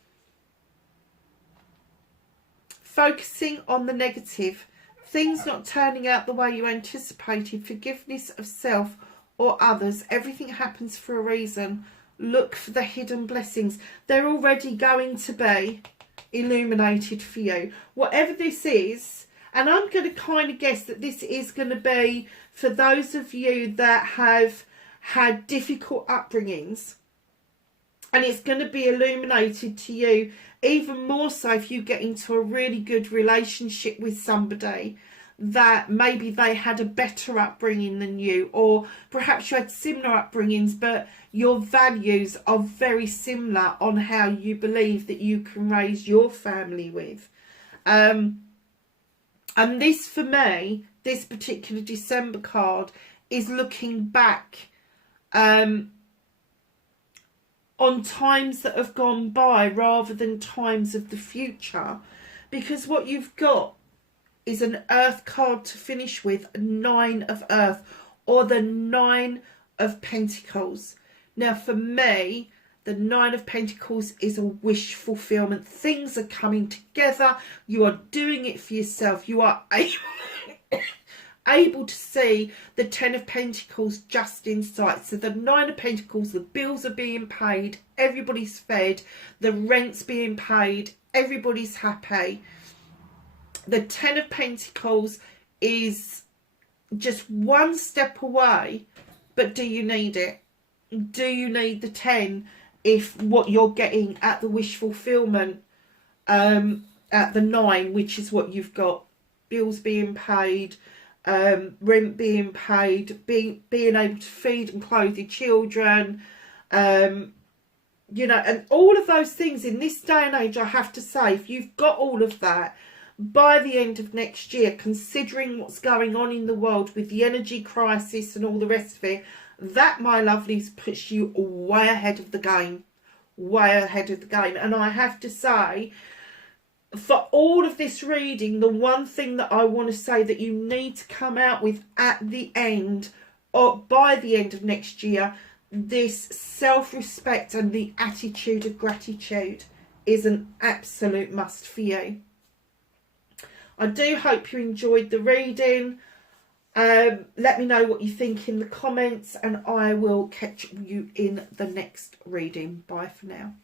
Focusing on the negative. Things not turning out the way you anticipated. Forgiveness of self or others. Everything happens for a reason. Look for the hidden blessings. They're already going to be illuminated for you. Whatever this is, and I'm going to kind of guess that this is going to be for those of you that have had difficult upbringings, and it's going to be illuminated to you even more so if you get into a really good relationship with somebody that maybe they had a better upbringing than you, or perhaps you had similar upbringings but your values are very similar on how you believe that you can raise your family with. And this, for me, this particular December card is looking back on times that have gone by rather than times of the future, because what you've got is an earth card to finish with, 9 of earth, or the 9 of Pentacles. Now for me, the 9 of Pentacles is a wish fulfillment. Things are coming together. You are doing it for yourself. You are able to see the 10 of Pentacles just in sight. So the 9 of Pentacles, the bills are being paid, everybody's fed, the rent's being paid, everybody's happy. The 10 of Pentacles is just one step away, but do you need it? Do you need the 10 if what you're getting at the wish fulfillment, at the 9, which is what you've got, bills being paid, rent being paid, being able to feed and clothe your children, you know, and all of those things in this day and age, I have to say, if you've got all of that, by the end of next year, considering what's going on in the world with the energy crisis and all the rest of it, that, my lovelies, puts you way ahead of the game. Way ahead of the game. And I have to say, for all of this reading, the one thing that I want to say that you need to come out with at the end, or by the end of next year, this self-respect and the attitude of gratitude is an absolute must for you. I do hope you enjoyed the reading. Let me know what you think in the comments, and I will catch you in the next reading. Bye for now.